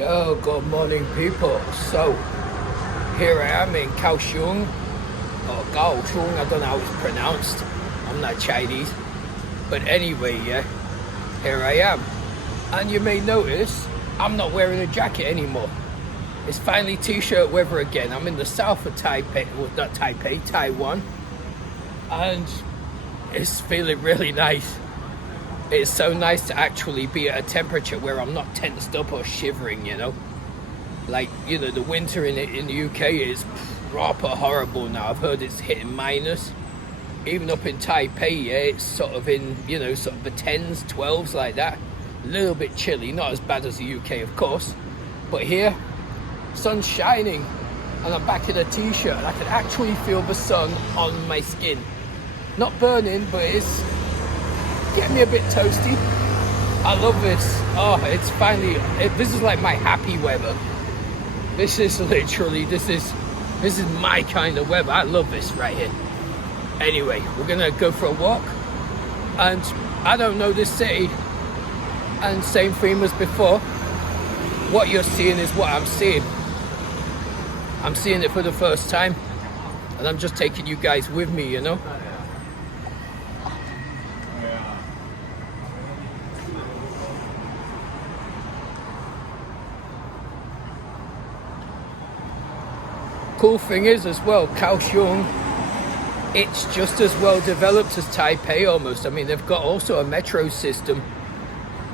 Yo, good morning, people. So, here I am in Kaohsiung, or Kaohsiung, I don't know how it's pronounced. I'm not Chinese. But anyway, yeah, here I am. And you may notice, I'm not wearing a jacket anymore. It's finally t-shirt weather again. I'm in the south of Taipei, well, not Taipei, Taiwan. And it's feeling really nice. It's so nice to actually be at a temperature where I'm not tensed up or shivering, you know. Like, you know, the winter in the UK is proper horrible now. I've heard it's hitting minus. Even up in Taipei, yeah, it's sort of in, you know, sort of the 10s, 12s like that. A little bit chilly, not as bad as the UK, of course. But here, sun's shining, and I'm back in a t-shirt, and I can actually feel the sun on my skin. Not burning, but it's getting me a bit toasty. I love this. Oh, it's finally, this is like my happy weather. This is literally, this is my kind of weather. I love this right here. Anyway, we're gonna go for a walk, and I don't know this city, and same theme as before. What you're seeing is what I'm seeing. I'm seeing it for the first time, and I'm just taking you guys with me, you know. Cool thing is as well, Kaohsiung, it's just as well developed as Taipei almost. I mean, they've got also a metro system.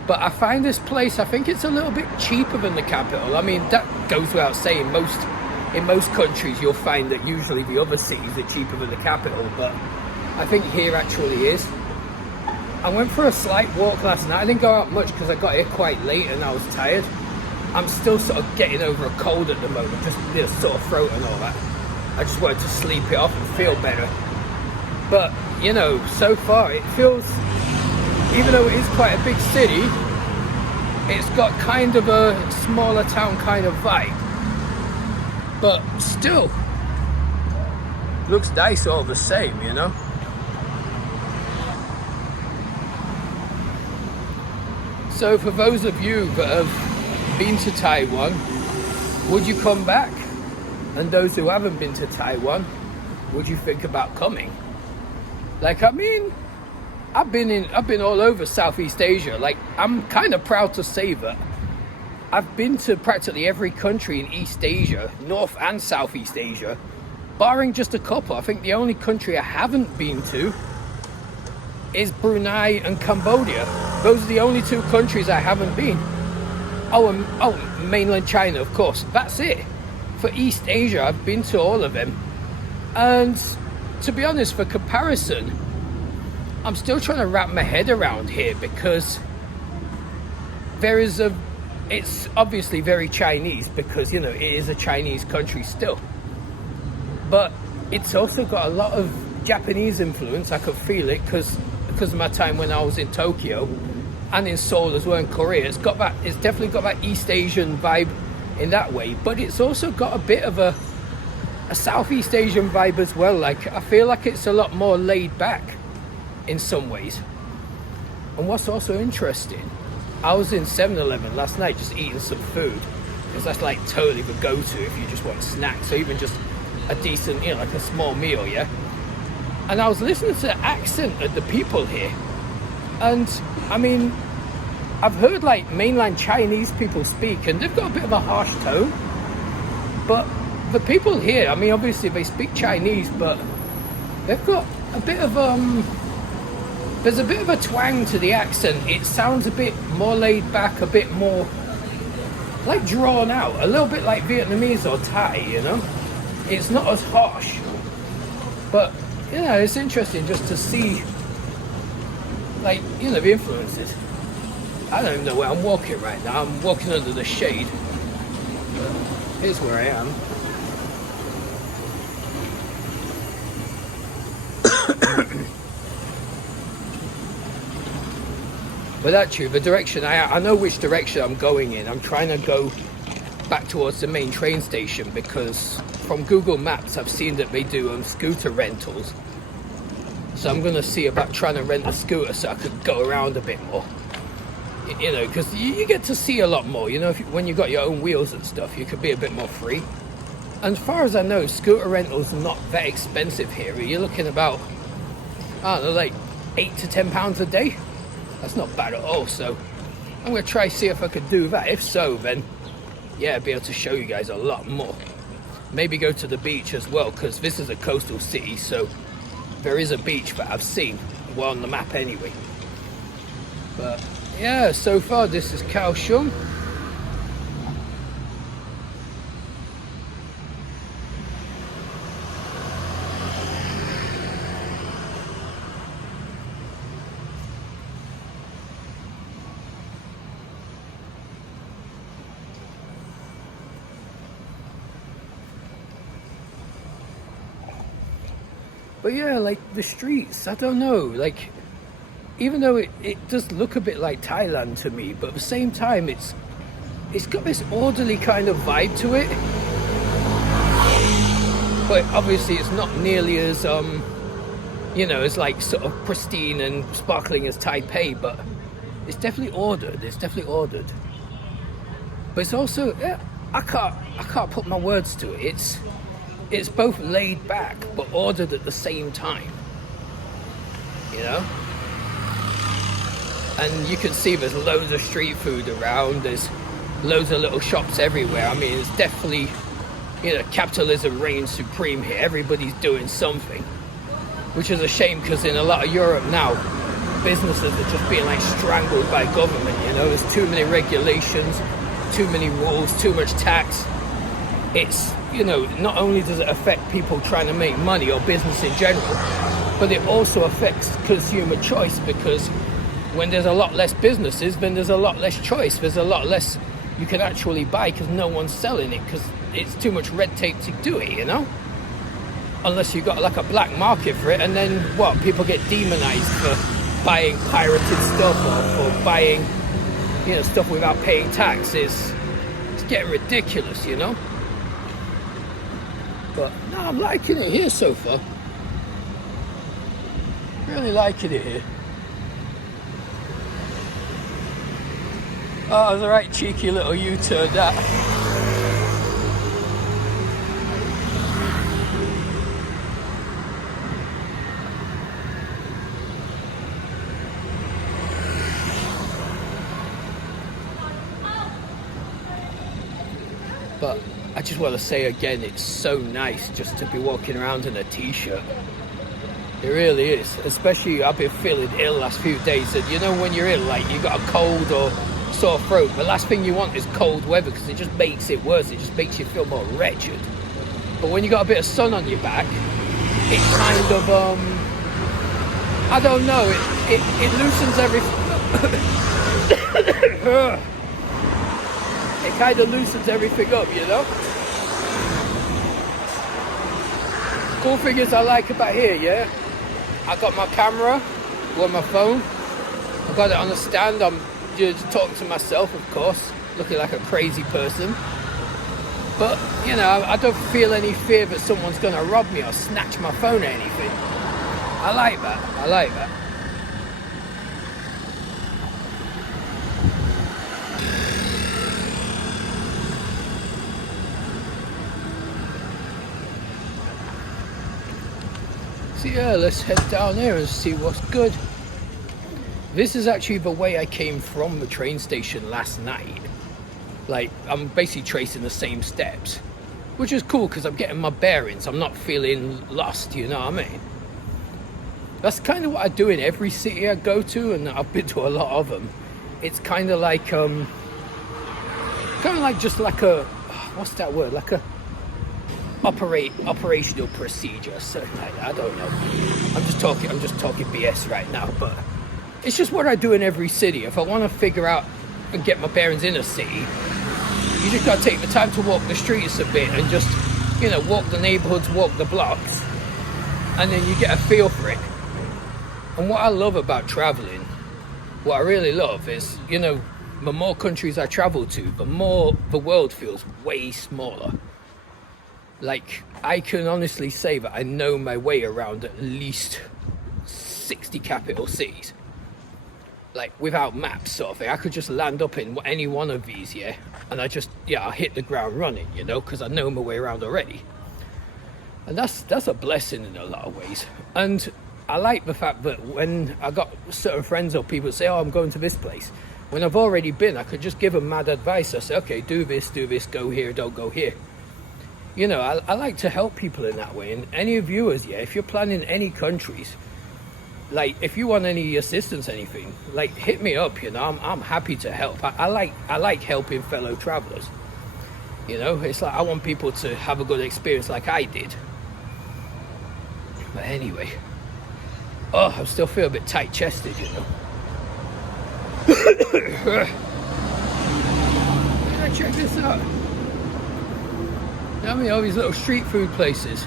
But I find this place, I think it's a little bit cheaper than the capital. I mean, that goes without saying. In most countries, you'll find that usually the other cities are cheaper than the capital. But I think here actually is. I went for a slight walk last night. I didn't go out much because I got here quite late and I was tired. I'm still sort of getting over a cold at the moment, just a sore throat and all that. I just wanted to sleep it off and feel better. But, you know, so far it feels, even though it is quite a big city, it's got kind of a smaller town kind of vibe. But still, looks nice all the same, you know? So for those of you that have been to Taiwan, would you come back? And those who haven't been to Taiwan, would you think about coming? Like, I mean, I've been all over Southeast Asia. Like, I'm kind of proud to say that I've been to practically every country in East Asia, North and Southeast Asia, barring just a couple. I think the only country I haven't been to is Brunei and Cambodia. Those are the only two countries I haven't been. Oh, mainland China, of course. That's it. For East Asia, I've been to all of them. And to be honest, for comparison, I'm still trying to wrap my head around here because it's obviously very Chinese because, you know, it is a Chinese country still. But it's also got a lot of Japanese influence. I could feel it because of my time when I was in Tokyo and in Seoul as well, in Korea. It's definitely got that East Asian vibe in that way, but it's also got a bit of a Southeast Asian vibe as well. Like, I feel like it's a lot more laid back in some ways. And what's also interesting, I was in 7-Eleven last night just eating some food, because that's like totally the go-to if you just want snacks, or even just a decent, you know, like a small meal, yeah? And I was listening to the accent of the people here, and I mean, I've heard like mainland Chinese people speak, and they've got a bit of a harsh tone. But the people here, I mean, obviously they speak Chinese, but they've got a bit of there's a bit of a twang to the accent. It sounds a bit more laid back, a bit more like drawn out, a little bit like Vietnamese or Thai, you know? It's not as harsh. But, you know, it's interesting just to see, like, you know, the influences. I don't even know where I'm walking right now. I'm walking under the shade. Here's where I am. But actually, the direction, I know which direction I'm going in. I'm trying to go back towards the main train station because from Google Maps, I've seen that they do scooter rentals. So I'm going to see about trying to rent a scooter so I could go around a bit more. You know, because you get to see a lot more. You know, when you've got your own wheels and stuff, you could be a bit more free. And as far as I know, scooter rentals are not that expensive here. You're looking about, I don't know, like £8 to £10 a day. That's not bad at all. So I'm going to try see if I could do that. If so, then yeah, I'll be able to show you guys a lot more. Maybe go to the beach as well, because this is a coastal city, so there is a beach that I've seen, well, on the map anyway. But yeah, so far this is Kaohsiung. But yeah, like the streets, I don't know, like, even though it does look a bit like Thailand to me, but at the same time, it's got this orderly kind of vibe to it. But obviously it's not nearly as, you know, as like sort of pristine and sparkling as Taipei, but it's definitely ordered, But it's also, yeah, I can't put my words to it. It's both laid back but ordered at the same time, you know. And you can see there's loads of street food around. There's loads of little shops everywhere. I mean, it's definitely, you know, capitalism reigns supreme here. Everybody's doing something, which is a shame, because in a lot of Europe now, businesses are just being like strangled by government. You know, there's too many regulations, too many rules, too much tax. It's, you know, not only does it affect people trying to make money or business in general, but it also affects consumer choice, because when there's a lot less businesses, then there's a lot less choice. There's a lot less you can actually buy, because no one's selling it, because it's too much red tape to do it, you know? Unless you've got like a black market for it, and then what? People get demonized for buying pirated stuff or buying, you know, stuff without paying taxes. It's getting ridiculous, you know? But no, I'm liking it here so far. Really liking it here. Oh, it was a right cheeky little U-turn that. But I just want to say again, it's so nice just to be walking around in a t-shirt. It really is. Especially, I've been feeling ill last few days, and you know when you're ill, like you got a cold or sore throat, the last thing you want is cold weather, because it just makes it worse. It just makes you feel more wretched. But when you got a bit of sun on your back, it kind of I don't know, it loosens everything. It kind of loosens everything up, you know. Cool thing is I like about here, yeah, I got my camera or my phone, I got it on a stand. I'm just talking to myself, of course, looking like a crazy person. But, you know, I don't feel any fear that someone's going to rob me or snatch my phone or anything. I like that. So yeah, let's head down there and see what's good. This is actually the way I came from the train station last night. Like, I'm basically tracing the same steps, which is cool because I'm getting my bearings. I'm not feeling lost, you know what I mean? That's kind of what I do in every city I go to, and I've been to a lot of them. It's kind of like just like a, what's that word? Like a operational procedure. So I don't know. I'm just talking BS right now, but it's just what I do in every city. If I want to figure out and get my bearings in a city, you just got to take the time to walk the streets a bit and just, you know, walk the neighborhoods, walk the blocks, and then you get a feel for it. And what I love about traveling, what I really love is, you know, the more countries I travel to, the more the world feels way smaller. Like, I can honestly say that I know my way around at least 60 capital cities. like without maps sort of thing. I could just land up in any one of these, yeah, and I hit the ground running, you know, because I know my way around already. And that's a blessing in a lot of ways. And I like the fact that when I got certain friends or people say, oh, I'm going to this place, when I've already been, I could just give them mad advice. I say, okay, do this, go here, don't go here. You know, I like to help people in that way. And any viewers, yeah, if you're planning any countries, like if you want any assistance, anything, like hit me up, you know, I'm happy to help. I like helping fellow travelers. You know, it's like I want people to have a good experience like I did. But anyway, oh, I still feel a bit tight-chested, you know. Check this out. I mean, all these little street food places.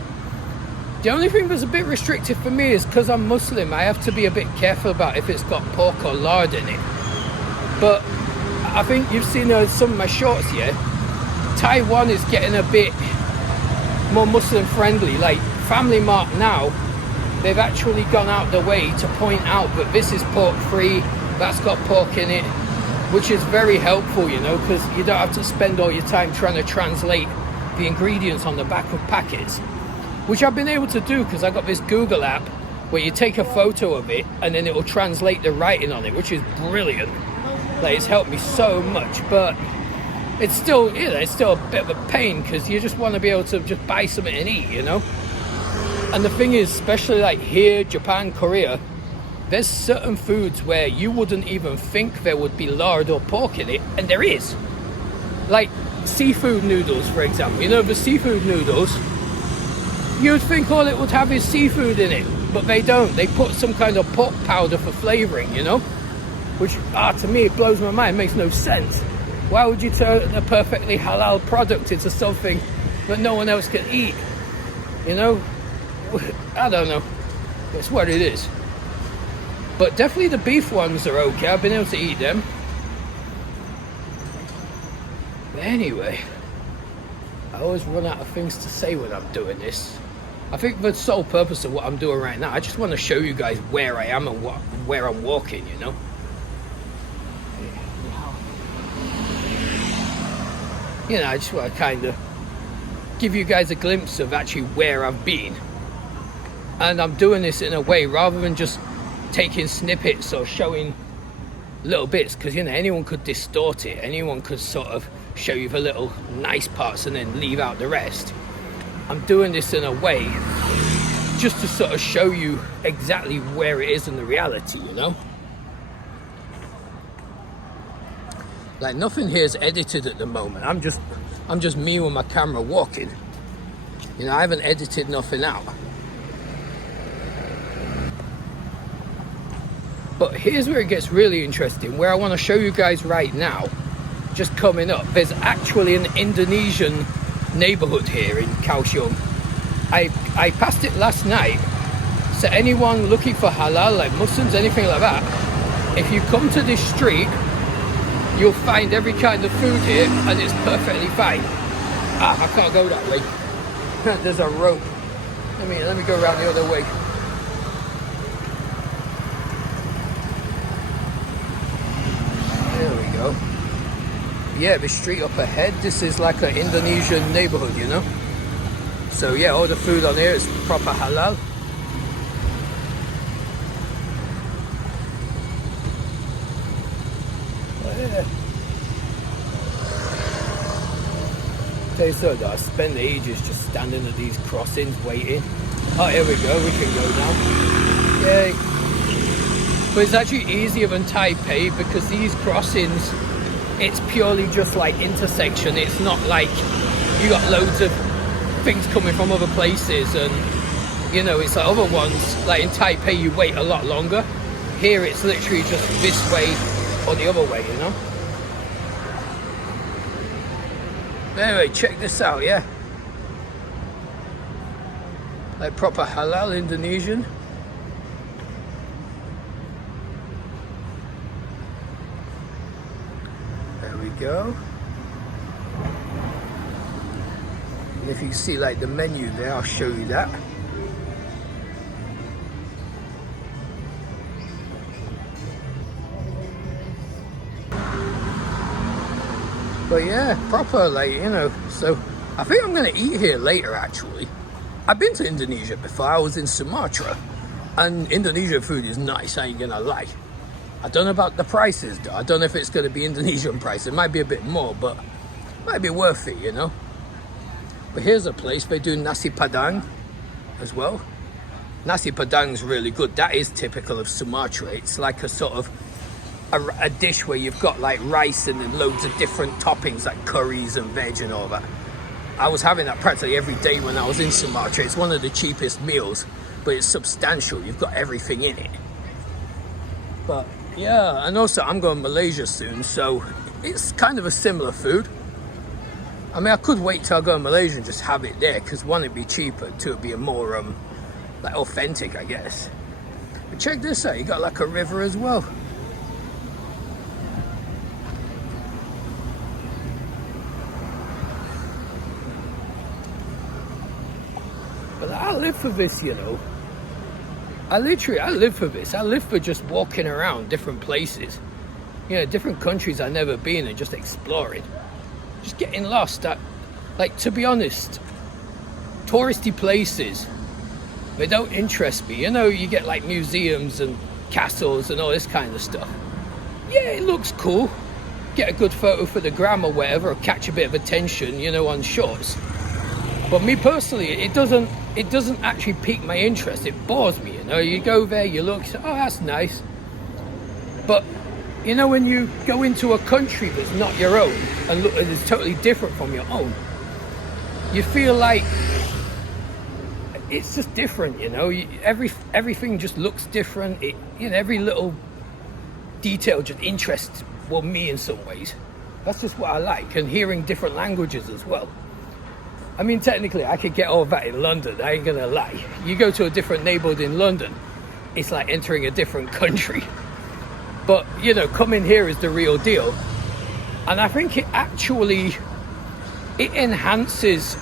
The only thing that's a bit restrictive for me is because I'm Muslim, I have to be a bit careful about if it's got pork or lard in it. But I think you've seen some of my shorts, yeah? Taiwan is getting a bit more Muslim friendly. Like Family Mart now, they've actually gone out the way to point out that this is pork free, that's got pork in it, which is very helpful, you know, because you don't have to spend all your time trying to translate the ingredients on the back of packets, which I've been able to do because I got this Google app where you take a photo of it and then it will translate the writing on it, which is brilliant. Like, it's helped me so much. But it's still, you know, it's still a bit of a pain because you just want to be able to just buy something and eat, you know. And the thing is, especially like here, Japan, Korea, there's certain foods where you wouldn't even think there would be lard or pork in it, and there is. Like seafood noodles, for example. You know, the seafood noodles, you'd think all it would have is seafood in it, but they don't. They put some kind of pork powder for flavoring, you know, which to me it blows my mind. It makes no sense. Why would you turn a perfectly halal product into something that no one else can eat? You know, I don't know. It's what it is. But definitely the beef ones are okay. I've been able to eat them. But anyway, I always run out of things to say when I'm doing this. I think the sole purpose of what I'm doing right now, I just want to show you guys where I am and where I'm walking, you know. You know, I just want to kind of give you guys a glimpse of actually where I've been. And I'm doing this in a way rather than just taking snippets or showing little bits, because, you know, anyone could distort it. Anyone could sort of show you the little nice parts and then leave out the rest. I'm doing this in a way just to sort of show you exactly where it is in the reality, you know. Like, nothing here is edited at the moment. I'm just me with my camera walking. You know, I haven't edited nothing out. But here's where it gets really interesting, where I want to show you guys right now, just coming up. There's actually an Indonesian neighborhood here in Kaohsiung. I passed it last night. So anyone looking for halal, like Muslims, anything like that, if you come to this street, you'll find every kind of food here, and it's perfectly fine. I can't go that way. There's a rope. Let me go around the other way. There we go. Yeah, the street up ahead, this is like an Indonesian neighborhood, you know. So yeah, all the food on here is proper halal. Okay, so I spend ages just standing at these crossings waiting. Oh, here we go, we can go now. Yay. But it's actually easier than Taipei because these crossings, it's purely just like intersection. It's not like you got loads of things coming from other places, and you know, it's like other ones, like in Taipei you wait a lot longer. Here it's literally just this way or the other way, you know. Anyway, check this out, yeah. Like proper halal Indonesian. There we go. And if you see like the menu there, I'll show you that. But yeah, proper, like, you know. So I think I'm gonna eat here later, actually. I've been to Indonesia before. I was in Sumatra, and Indonesian food is nice, I ain't gonna lie. I don't know about the prices though. I don't know if it's gonna be Indonesian price. It might be a bit more, but it might be worth it, you know. But here's a place, they do nasi padang as well. Nasi padang's really good. That is typical of Sumatra. It's like a sort of a dish where you've got like rice and then loads of different toppings like curries and veg and all that. I was having that practically every day when I was in Sumatra. It's one of the cheapest meals, but it's substantial. You've got everything in it. But yeah, and also I'm going to Malaysia soon, so it's kind of a similar food. I mean, I could wait till I go to Malaysia and just have it there, because one, it'd be cheaper, two, it'd be a more like authentic, I guess. But check this out, you got like a river as well. But I live for this, you know. I live for this. I live for just walking around different places. You know, different countries I've never been and just exploring. Just getting lost. Like, to be honest, touristy places, they don't interest me. You know, you get like museums and castles and all this kind of stuff. Yeah, it looks cool. Get a good photo for the gram or whatever, or catch a bit of attention, you know, on shorts. But me personally, it doesn't actually pique my interest. It bores me, you know. You go there, you look, you say, oh, that's nice. But, you know, when you go into a country that's not your own and look, it's totally different from your own, you feel like it's just different, you know. Everything just looks different. You know, every little detail just interests, well, me in some ways. That's just what I like. And hearing different languages as well. I mean, technically, I could get all that in London, I ain't gonna lie. You go to a different neighborhood in London, it's like entering a different country. But, you know, coming here is the real deal. And I think it enhances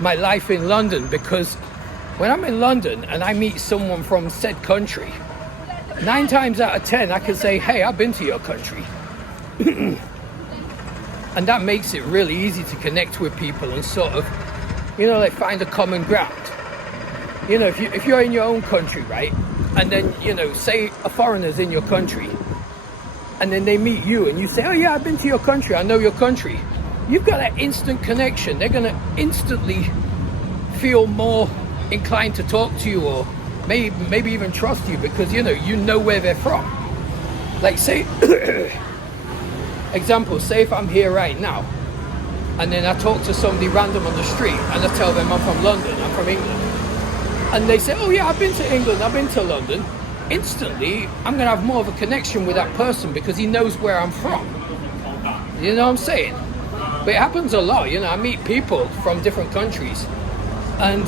my life in London, because when I'm in London and I meet someone from said country, 9 times out of 10, I can say, hey, I've been to your country. And that makes it really easy to connect with people and sort of, you know, like find a common ground. You know, if you're in your own country, right? And then, you know, say a foreigner's in your country, and then they meet you and you say, oh yeah, I've been to your country, I know your country. You've got that instant connection. They're going to instantly feel more inclined to talk to you, or maybe even trust you, because, you know where they're from. Like, say, example, say if I'm here right now, and then I talk to somebody random on the street, and I tell them I'm from London, I'm from England, and they say, oh yeah, I've been to England, I've been to London. Instantly, I'm going to have more of a connection with that person because he knows where I'm from. You know what I'm saying? But it happens a lot, you know. I meet people from different countries, and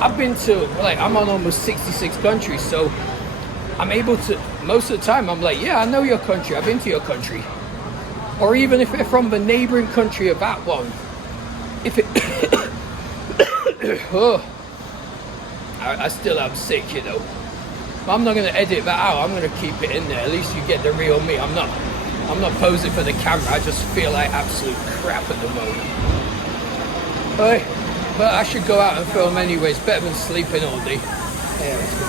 I've been to, like, I'm on almost 66 countries, so I'm able to, most of the time, I'm like, yeah, I know your country, I've been to your country. Or even if they're from the neighboring country of that one, if it, oh, I still am sick, you know. But I'm not going to edit that out, I'm going to keep it in there. At least you get the real me. I'm not posing for the camera, I just feel like absolute crap at the moment. But I should go out and film anyway, it's better than sleeping all day. Yeah, let's go.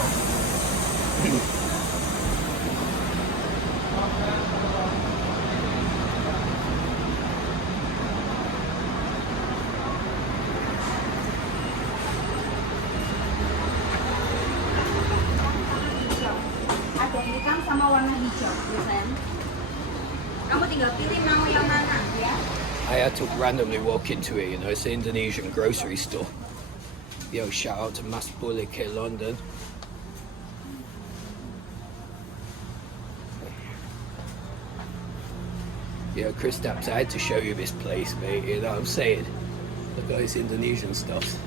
Sama warna hijau, ya sayang. Kamu tinggal pilih mau yang mana, ya? I had to randomly walk into it, you know, it's an Indonesian grocery store. Yo, shout out to Mas Bulik in London. Yo, Chris Daps, I had to show you this place, mate, you know what I'm saying? Look at this Indonesian stuff.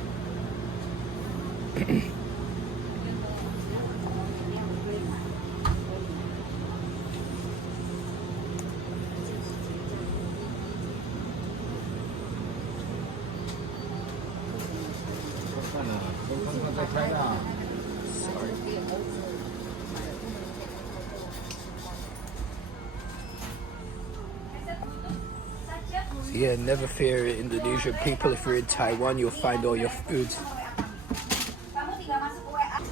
Yeah, never fear, Indonesian people. If you're in Taiwan, you'll find all your foods. Kamu tinggal masuk WA.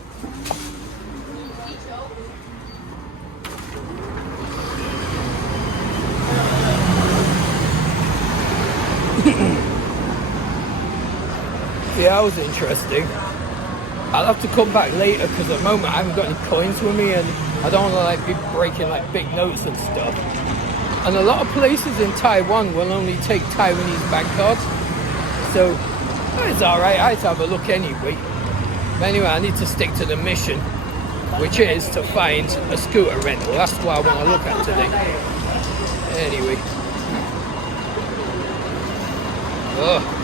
Yeah, that was interesting. I'll have to come back later because at the moment I haven't got any coins with me and I don't want to like be breaking like big notes and stuff. And a lot of places in Taiwan will only take Taiwanese bank cards. So it's alright, I had to have a look anyway. But anyway, I need to stick to the mission, which is to find a scooter rental. That's what I want to look at today. Anyway. Oh.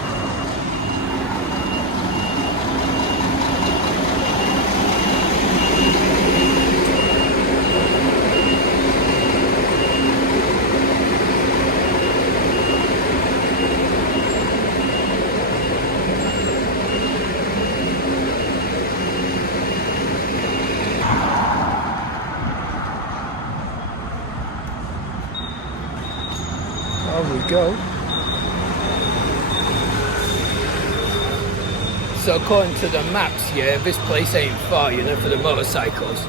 There we go. So according to the maps, yeah, this place ain't far, you know, for the motorcycles.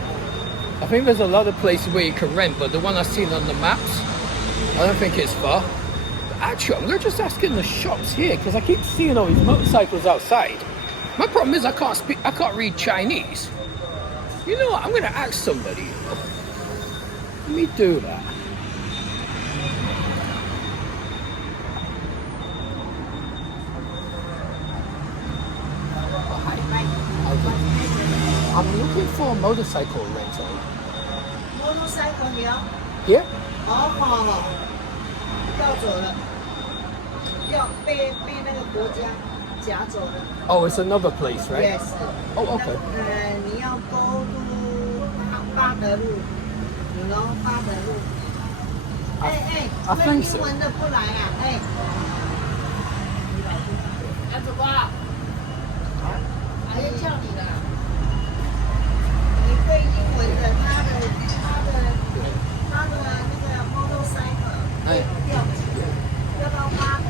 I think there's a lot of places where you can rent, but the one I've seen on the maps, I don't think it's far. But actually, I'm gonna just ask in the shops here, because I keep seeing all these motorcycles outside. My problem is I can't read Chinese. You know what, I'm gonna ask somebody. Let me do that. I'm looking for a motorcycle rental. Motorcycle here? Here? 哦，要走了，要被那个国家夹走了。Oh, it's another place, right? Yes. Oh, okay. 你要 go to 巴德路，you know 巴德路。I 会 think 英 so. 文的不来啊，要走吧？还是叫你的？你会英文的，他的那个 motorcycle 要到巴德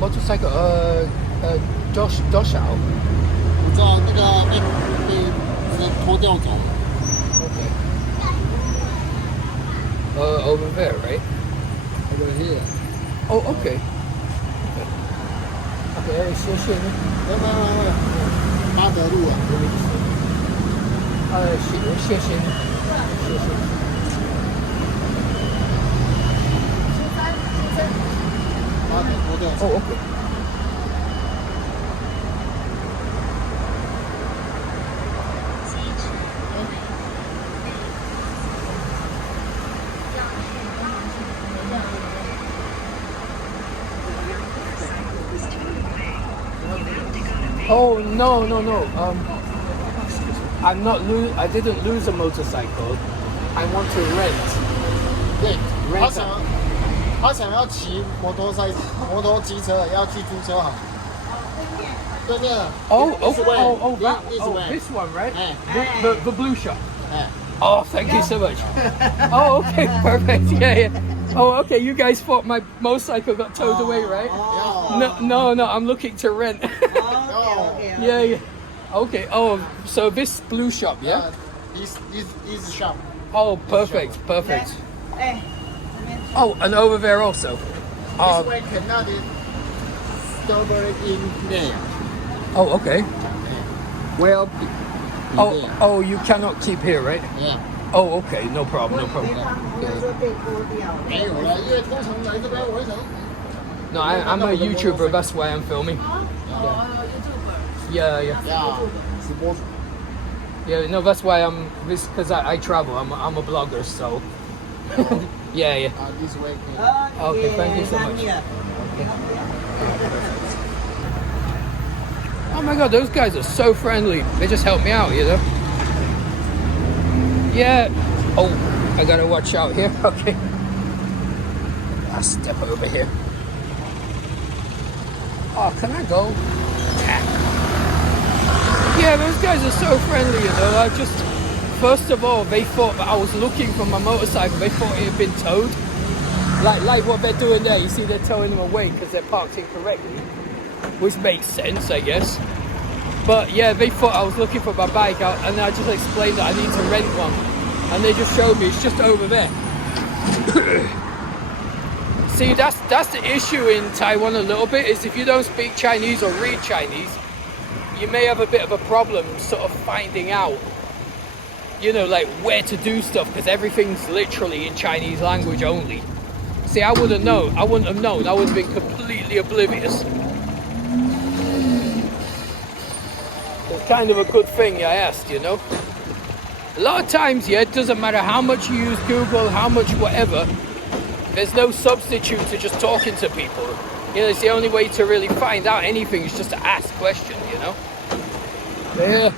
，motorcycle, 多少？我知道那个被拖吊走。Okay. Over there, right? Over here. Oh, okay. Okay, 谢谢你。巴德路啊。谢谢你。谢谢。巴德拖吊走。Oh, okay. Oh no. I didn't lose a motorcycle. I want to rent. 对， Rent 他想要骑摩托机车，要去租车行。对面。Oh, This way. This one, right? Eh. The blue shop. 哎， Oh, thank you so much. Oh, okay, perfect. Yeah. Oh, okay. You guys thought my motorcycle got towed away, right? No. I'm looking to rent. OK Yeah. Okay. Oh, so this blue shop, yeah? This shop. Oh, perfect. 哎， Oh, and over there also. This way cannot strawberry in there. Oh, okay. Well. Oh, you cannot keep here, right? Yeah. Oh, okay. No problem. 没看摩托车被拖掉了。没有了，因为通常来这边我会想。No, I'm a YouTuber. That's why I'm filming. Yeah. 呀，直播主。 Yeah, no, that's why I'm this because I travel. I'm a blogger, so yeah. This way. Okay, thank you so much. Oh my god, those guys are so friendly. They just help me out, you know. Yeah. Oh, I gotta watch out here. Okay. I'll step over here. Oh, can I go? Yeah, those guys are so friendly, you know. I just First of all, they thought that I was looking for my motorcycle. They thought it had been towed. Like what they're doing there. You see, they're towing them away because they're parked incorrectly, which makes sense, I guess. But yeah, they thought I was looking for my bike out, and I just explained that I need to rent one, and they just showed me it's just over there. See, that's the issue in Taiwan a little bit, is if you don't speak Chinese or read Chinese, you may have a bit of a problem sort of finding out, you know, like where to do stuff, because everything's literally in Chinese language only. See, I wouldn't know. I wouldn't have known. I would have been completely oblivious. It's kind of a good thing I asked, you know. A lot of times, yeah, it doesn't matter how much you use Google, how much whatever. There's no substitute to just talking to people. You know, it's the only way to really find out anything is just to ask questions, you know. Yeah.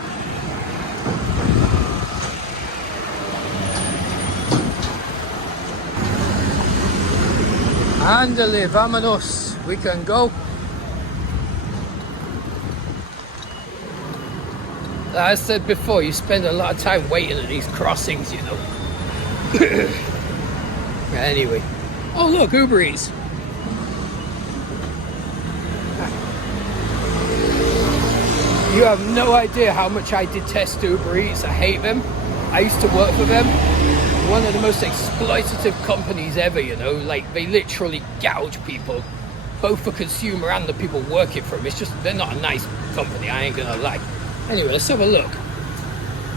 Ándale, vámonos. We can go. Like I said before, you spend a lot of time waiting at these crossings, you know. Anyway. Oh look, Uber Eats. You have no idea how much I detest Uber Eats. I hate them. I used to work for them. One of the most exploitative companies ever, you know. Like, they literally gouge people, both the consumer and the people working for them. It's just, they're not a nice company, I ain't gonna lie. Anyway, let's have a look.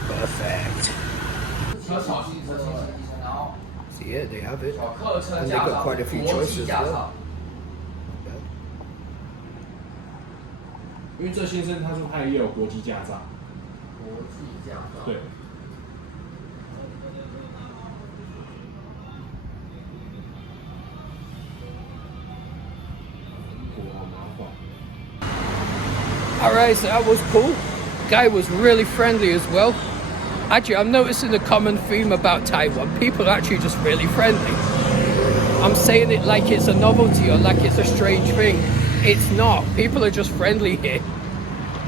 Perfect. So yeah, they have it. And they've got quite a few choices as well. 因为这先生他说他也有国际驾照，国际驾照。对。Alright, so that was cool. Guy was really friendly as well. Actually, I'm noticing a common theme about Taiwan. People are actually just really friendly. I'm saying it like it's a novelty or like it's a strange thing. It's not. People are just friendly here.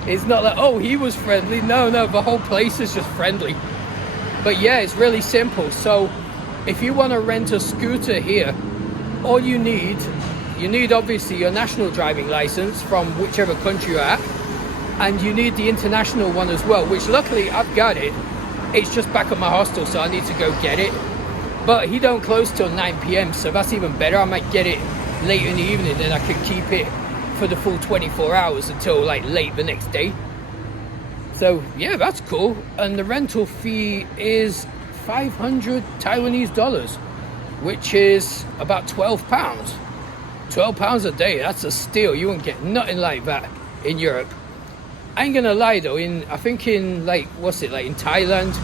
It's not like, oh, he was friendly. No, the whole place is just friendly. But yeah, it's really simple. So if you want to rent a scooter here, all you need obviously your national driving license from whichever country you're at, and you need the international one as well, which luckily I've got it. It's just back at my hostel, so I need to go get it. But he don't close till 9 p.m, so that's even better. I might get it late in the evening, then I could keep it for the full 24 hours until like late the next day. So yeah, that's cool. And the rental fee is 500 Taiwanese dollars, which is about £12. £12 a day, that's a steal. You won't get nothing like that in Europe. I ain't gonna lie though, I think in like, in Thailand,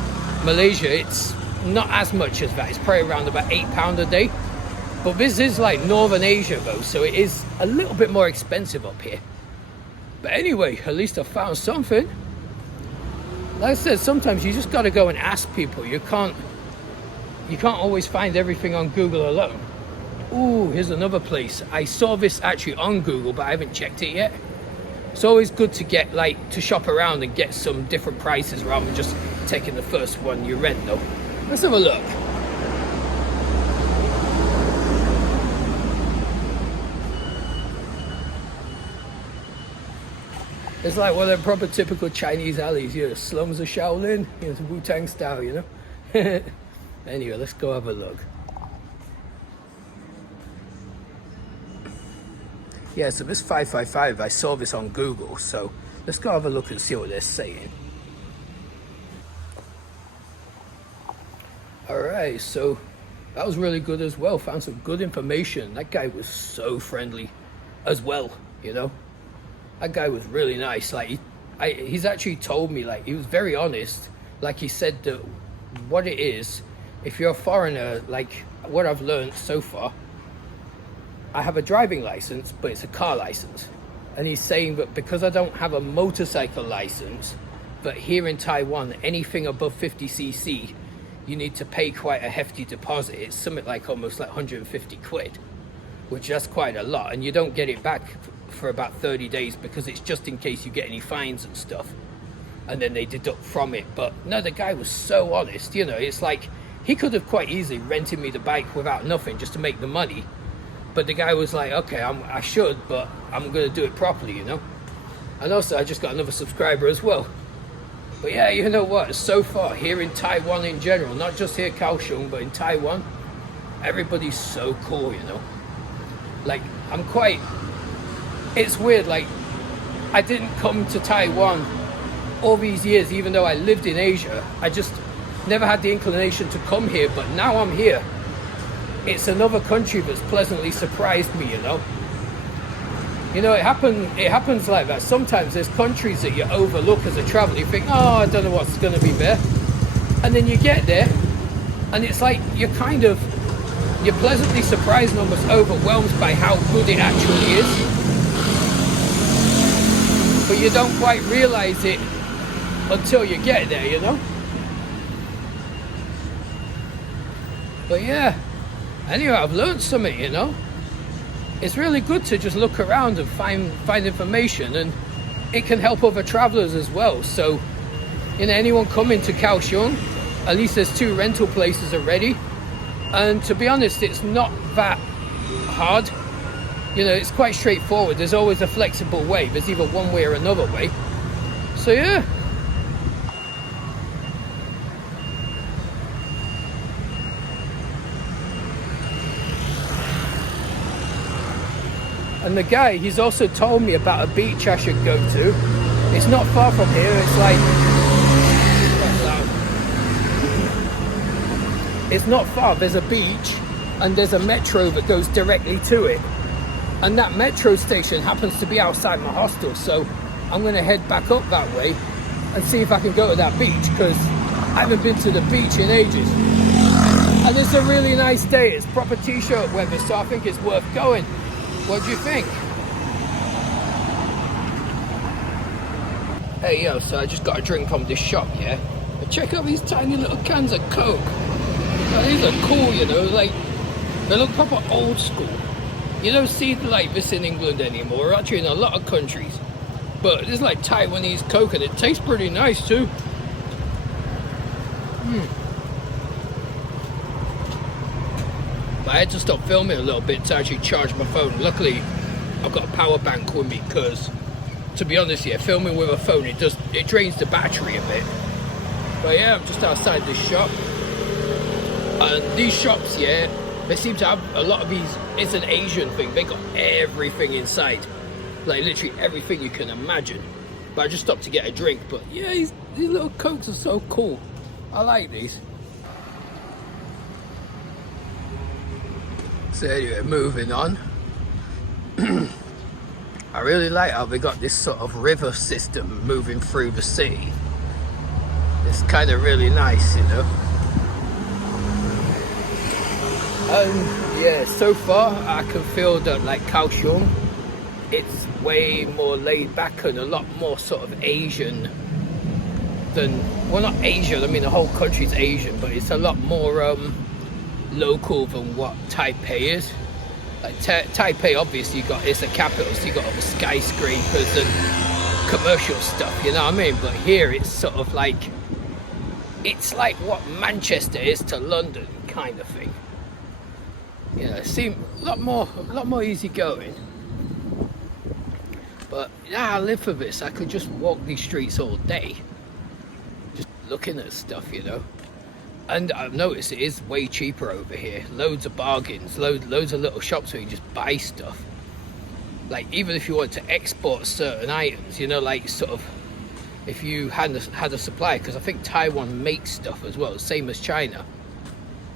Malaysia, it's not as much as that. It's probably around about £8 a day. But this is like Northern Asia though, so it is a little bit more expensive up here. But anyway, at least I found something. Like I said, sometimes you just gotta go and ask people. You can't always find everything on Google alone. Ooh, here's another place. I saw this actually on Google, but I haven't checked it yet. It's always good to get to shop around and get some different prices rather than just taking the first one you rent though. Let's have a look. It's like one of the proper typical Chinese alleys, you know, slums of Shaolin, you know, it's Wu-Tang style, you know. Anyway, let's go have a look. Yeah, so this 555, I saw this on Google, so let's go have a look and see what they're saying. Alright, so that was really good as well. Found some good information. That guy was so friendly as well, you know. That guy was really nice. Like, he's actually told me, like, he was very honest. Like, he said that what it is, if you're a foreigner, like what I've learned so far, I have a driving license, but it's a car license. And he's saying that because I don't have a motorcycle license, but here in Taiwan, anything above 50cc, you need to pay quite a hefty deposit. It's something like almost like 150 quid, which that's quite a lot. And you don't get it back for about 30 days because it's just in case you get any fines and stuff. and then they deduct from it. But no, the guy was so honest, you know. It's like he could have quite easily rented me the bike without nothing just to make the money, but the guy was like, okay, I should, but I'm gonna do it properly, you know. And also I just got another subscriber as well. But yeah, you know what, so far here in Taiwan in general, not just here Kaohsiung, but in Taiwan, everybody's so cool, you know. Like, it's weird, like, I didn't come to Taiwan all these years, even though I lived in Asia. I just never had the inclination to come here, but now I'm here. It's another country that's pleasantly surprised me, you know. You know, it happens like that. Sometimes there's countries that you overlook as a traveler. You think, oh, I don't know what's going to be there. And then you get there, and it's like you're pleasantly surprised and almost overwhelmed by how good it actually is. But you don't quite realize it until you get there, you know? But yeah, anyway, I've learned something, you know? It's really good to just look around and find information, and it can help other travelers as well. So, you know, anyone coming to Kaohsiung, at least there's 2 rental places already. And to be honest, it's not that hard. You know, it's quite straightforward. There's always a flexible way. There's either one way or another way. So yeah. And the guy, he's also told me about a beach I should go to. It's not far from here. It's like, it's not far. There's a beach and there's a metro that goes directly to it. And that metro station happens to be outside my hostel. So I'm going to head back up that way and see if I can go to that beach, because I haven't been to the beach in ages. And it's a really nice day. It's proper t-shirt weather, so I think it's worth going. What do you think? Hey yo, so I just got a drink from this shop, yeah? But check out these tiny little cans of Coke. Now, these are cool, you know, like, they look proper old school. You don't see like this in England anymore, actually in a lot of countries. But it's like Taiwanese Coke, and it tastes pretty nice too. I had to stop filming a little bit to actually charge my phone. Luckily, I've got a power bank with me, because, to be honest, yeah, filming with a phone, it drains the battery a bit. But yeah, I'm just outside this shop. And these shops, yeah, they seem to have a lot of these. It's an Asian thing. They got everything inside. Like, literally everything you can imagine. But I just stopped to get a drink. But yeah, these little Cokes are so cool. I like these. So anyway, moving on. I really like how they got this sort of river system moving through the city. It's kind of really nice, you know. Yeah, so far I can feel that, like, Kaohsiung, it's way more laid back and a lot more sort of Asian than, well, not Asian, I mean the whole country's Asian, but it's a lot more local than what Taipei is. Like Taipei, obviously, it's a capital, so you got all the skyscrapers and commercial stuff, you know what I mean? But here it's sort of like, it's like what Manchester is to London, kind of thing. You know, it seems a lot more easygoing. But yeah, I live for this. I could just walk these streets all day, just looking at stuff, you know. And I've noticed it is way cheaper over here. Loads of bargains, loads of little shops where you just buy stuff. Like, even if you want to export certain items, you know, like sort of, if you had a supply, because I think Taiwan makes stuff as well, same as China.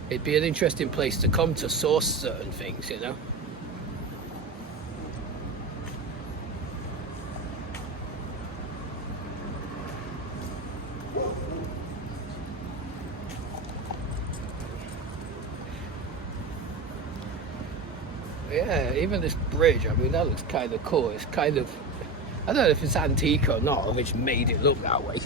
It'd be an interesting place to come to source certain things, you know. Yeah, even this bridge, I mean, that looks kind of cool. It's kind of, I don't know if it's antique or not, or which made it look that way.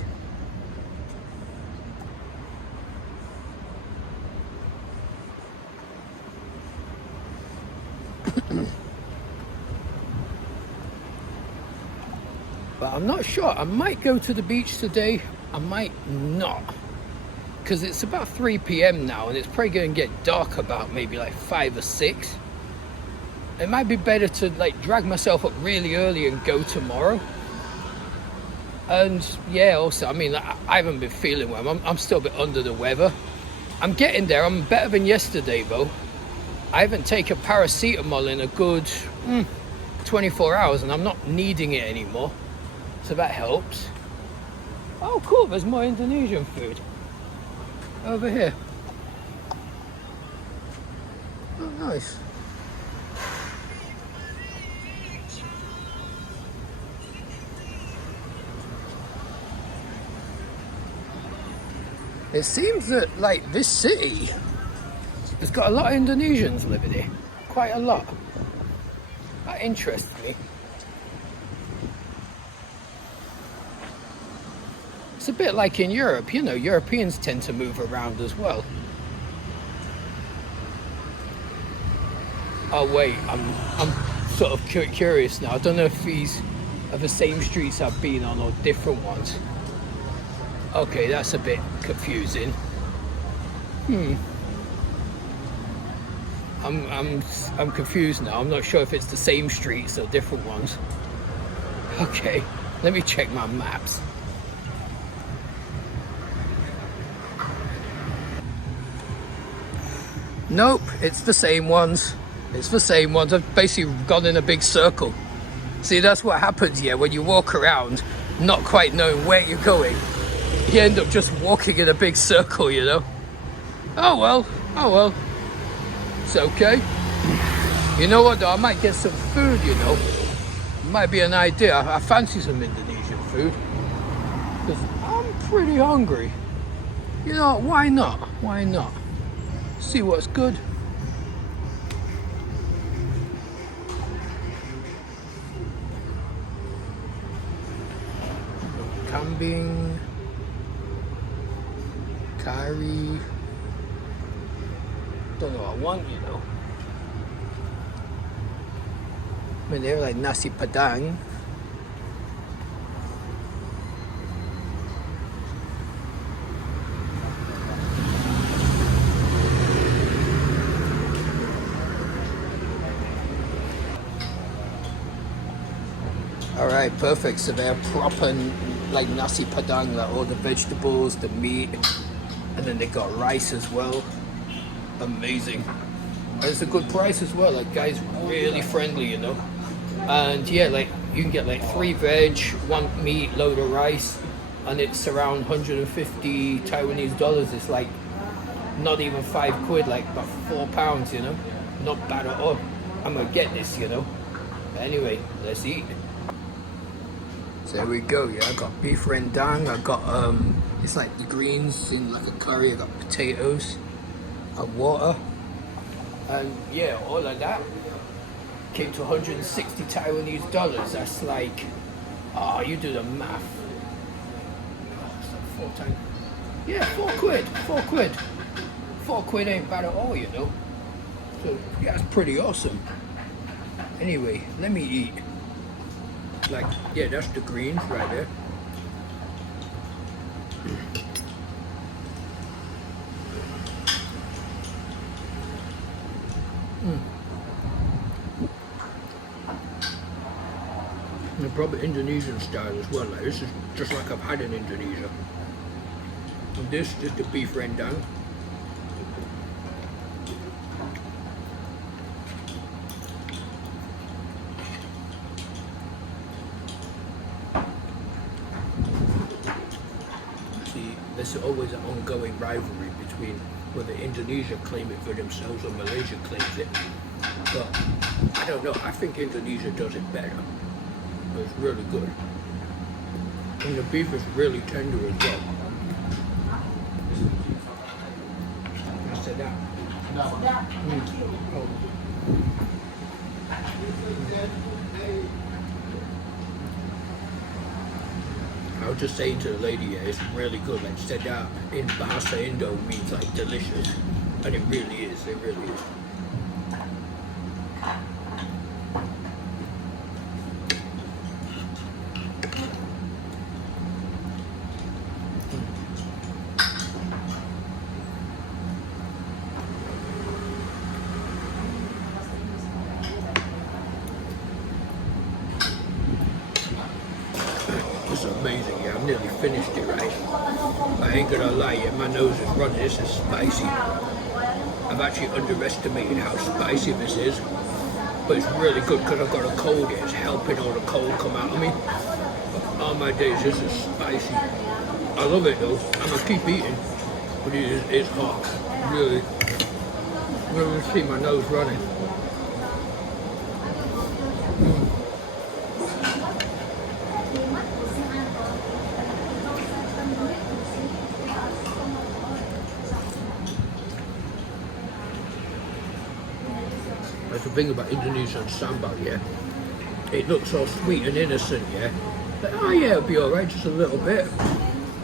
But I'm not sure. I might go to the beach today. I might not. Because it's about 3 p.m. now and it's probably going to get dark about maybe like 5 or 6. It might be better to like drag myself up really early and go tomorrow. And yeah, also, I mean, I haven't been feeling well. I'm still a bit under the weather. I'm getting there. I'm better than yesterday though. I haven't taken paracetamol in a good 24 hours and I'm not needing it anymore. So that helps. Oh cool, there's more Indonesian food over here. Oh nice. It seems that like this city has got a lot of Indonesians living here. Quite a lot. That interests me. It's a bit like in Europe, you know, Europeans tend to move around as well. Oh wait, I'm sort of curious now. I don't know if these are the same streets I've been on or different ones. Okay, that's a bit confusing. I'm confused now. I'm not sure if it's the same streets or different ones. Okay, let me check my maps. Nope, it's the same ones. It's the same ones. I've basically gone in a big circle. See, that's what happens, yeah, when you walk around not quite knowing where you're going. You end up just walking in a big circle, you know. Oh well. It's okay. You know what though, I might get some food, you know. Might be an idea. I fancy some Indonesian food. Because I'm pretty hungry. You know, why not? Why not? See what's good. Kambing, curry. Don't know what I want, you know. I mean, they're like nasi padang. All right, perfect. So they're proper like nasi padang, like all the vegetables, the meat, and then they got rice as well. Amazing. And it's a good price as well. Like, guys, really friendly, you know. And yeah, like you can get like 3 veg, 1 meat, load of rice, and it's around 150 Taiwanese dollars. It's like not even 5 quid, like about £4, you know. Not bad at all. I'm gonna get this, you know. But anyway, let's eat. So there we go. Yeah, I got beef rendang. I got it's like the greens in like a curry. I got potatoes and water, and yeah, all of that came to 160 Taiwanese dollars. That's like, oh, you do the math. It's like 4 times. Yeah, 4 quid. 4 quid. 4 quid ain't bad at all, you know. So yeah, it's pretty awesome. Anyway, let me eat. Like, yeah, that's the greens right there. The proper Indonesian style as well. Like, this is just like I've had in Indonesia. And this is the beef rendang. There's always an ongoing rivalry between whether Indonesia claim it for themselves or Malaysia claims it. But I don't know, I think Indonesia does it better. But it's really good. And the beef is really tender as well. I said that. Oh. I was just saying to the lady, yeah, it's really good. Like sedap in Bahasa Indo means like delicious. And it really is, it really is. nearly finished it, right? I ain't gonna lie, yeah, my nose is running. This is spicy. I've actually underestimated how spicy this is. But it's really good because I've got a cold. It's helping all the cold come out of me. Oh my days, this is spicy. I love it though. I'm gonna keep eating. But it's hot. Really. You can see my nose running. That's the thing about Indonesian sambal, yeah. It looks all sweet and innocent, yeah. But, oh yeah, it'll be alright, just a little bit.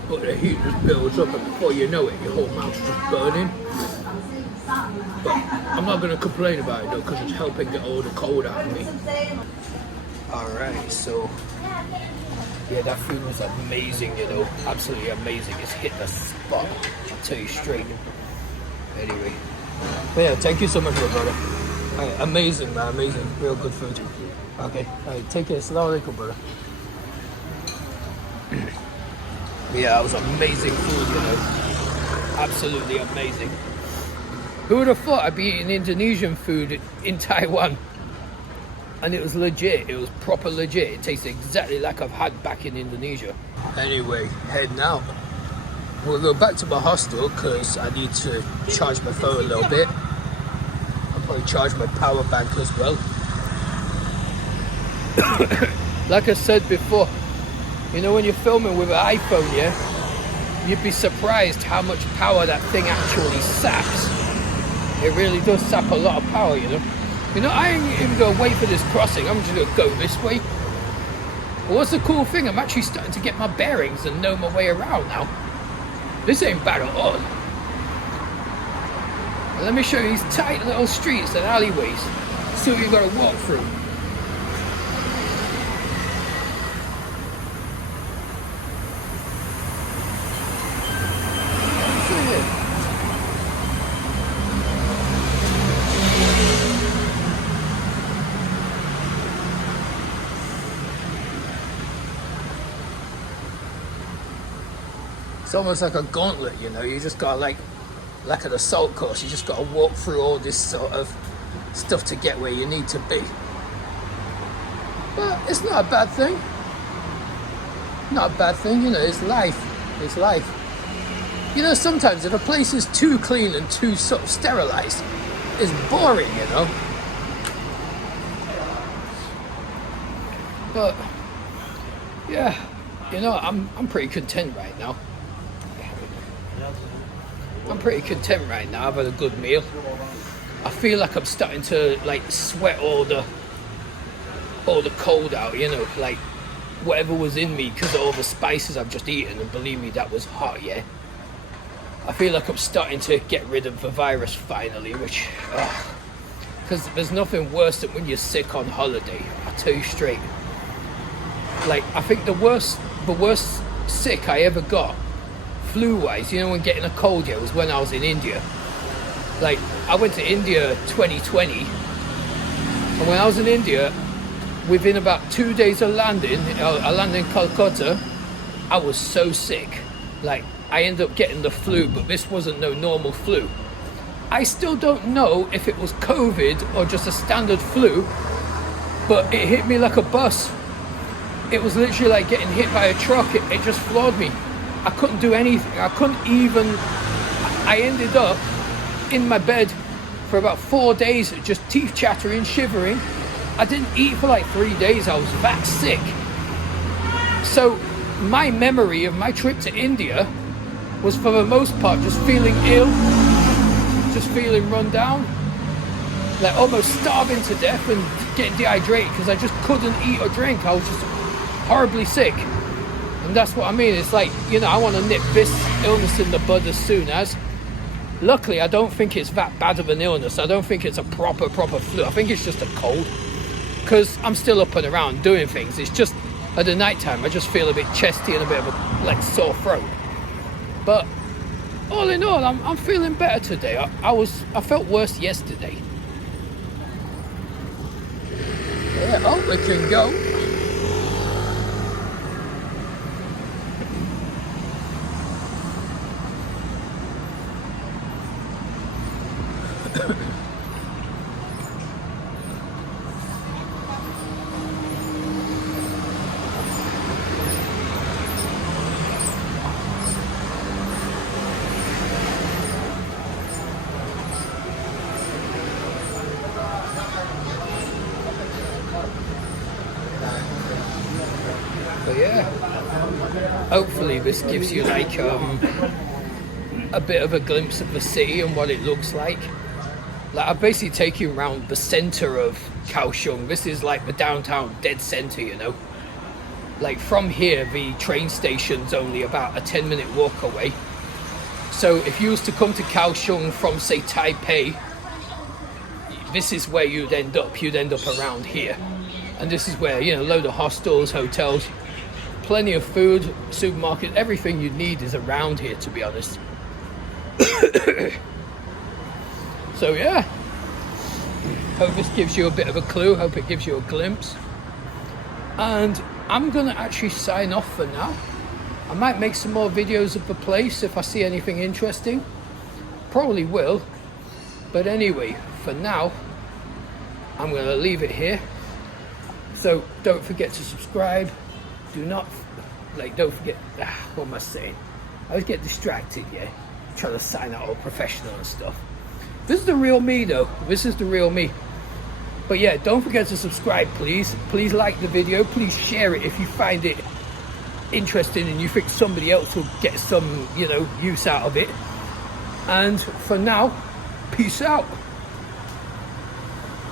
But the heat just builds up, and before you know it, your whole mouth's just burning. But I'm not going to complain about it though, because it's helping get all the cold out of me. Alright, so yeah, that food was amazing, you know, absolutely amazing. It's hit the spot, I'll tell you straight. Anyway, but yeah, thank you so much, my brother. Right, amazing, man, amazing, real good food. Okay, alright, take care. Assalamu alaikum, brother. Yeah, it was amazing food, you know, absolutely amazing. Who would have thought I'd be eating Indonesian food in Taiwan? And it was legit, it was proper legit. It tastes exactly like I've had back in Indonesia. Anyway, heading out. We'll go back to my hostel because I need to charge my phone a little bit. I'll probably charge my power bank as well. Like I said before, you know, when you're filming with an iPhone, yeah, you'd be surprised how much power that thing actually saps. It really does sap a lot of power, you know. You know, I ain't even gonna wait for this crossing. I'm just gonna go this way. But what's the cool thing? I'm actually starting to get my bearings and know my way around now. This ain't bad at all. And let me show you these tight little streets and alleyways. See what you gotta walk through. It's almost like a gauntlet, you know. You just got like an assault course. You just got to walk through all this sort of stuff to get where you need to be. But it's not a bad thing. Not a bad thing, you know. It's life. It's life. You know, sometimes if a place is too clean and too sort of sterilized, it's boring, you know. But yeah, you know, I'm pretty content right now. I'm pretty content right now. I've had a good meal. I feel like I'm starting to like sweat all the cold out, you know, like whatever was in me because of all the spices I've just eaten, and believe me, that was hot, yeah. I feel like I'm starting to get rid of the virus finally, which, because there's nothing worse than when you're sick on holiday. I'll tell you straight. Like, I think the worst sick I ever got, flu-wise, you know, when getting a cold, yeah, was when I was in India. Like, I went to India 2020, and when I was in India, within about 2 days of landing, I landed in Calcutta, I was so sick. Like, I ended up getting the flu, but this wasn't no normal flu. I still don't know if it was COVID or just a standard flu, but it hit me like a bus. It was literally like getting hit by a truck. It just floored me. I couldn't do anything. I ended up in my bed for about 4 days, just teeth chattering, shivering. I didn't eat for like 3 days. I was that sick. So my memory of my trip to India was, for the most part, just feeling ill, just feeling run down, like almost starving to death and getting dehydrated because I just couldn't eat or drink. I was just horribly sick. And that's what I mean. It's like, you know, I want to nip this illness in the bud as soon as. Luckily, I don't think it's that bad of an illness. I don't think it's a proper flu. I think it's just a cold. Because I'm still up and around doing things. It's just at the night time, I just feel a bit chesty and a bit of a like sore throat. But all in all, I'm feeling better today. I felt worse yesterday. Yeah, oh, we can go. But yeah, hopefully this gives you like a bit of a glimpse of the city and what it looks like. Like I've basically taken you around the center of Kaohsiung. This is like the downtown dead center, you know. Like from here, the train station's only about a 10-minute walk away. So if you was to come to Kaohsiung from say Taipei, this is where you'd end up. You'd end up around here. And this is where, you know, a load of hostels, hotels, plenty of food, supermarket, everything you need is around here, to be honest. So yeah, hope this gives you a bit of a clue, hope it gives you a glimpse. And I'm gonna actually sign off for now. I might make some more videos of the place if I see anything interesting. Probably will. But anyway, for now, I'm gonna leave it here. So don't forget to subscribe. Don't forget, what am I saying? I always get distracted, yeah? Trying to sign out all professional and stuff. This is the real me though. This is the real me. But yeah, don't forget to subscribe, please. Please like the video. Please share it if you find it interesting and you think somebody else will get some, you know, use out of it. And for now, peace out.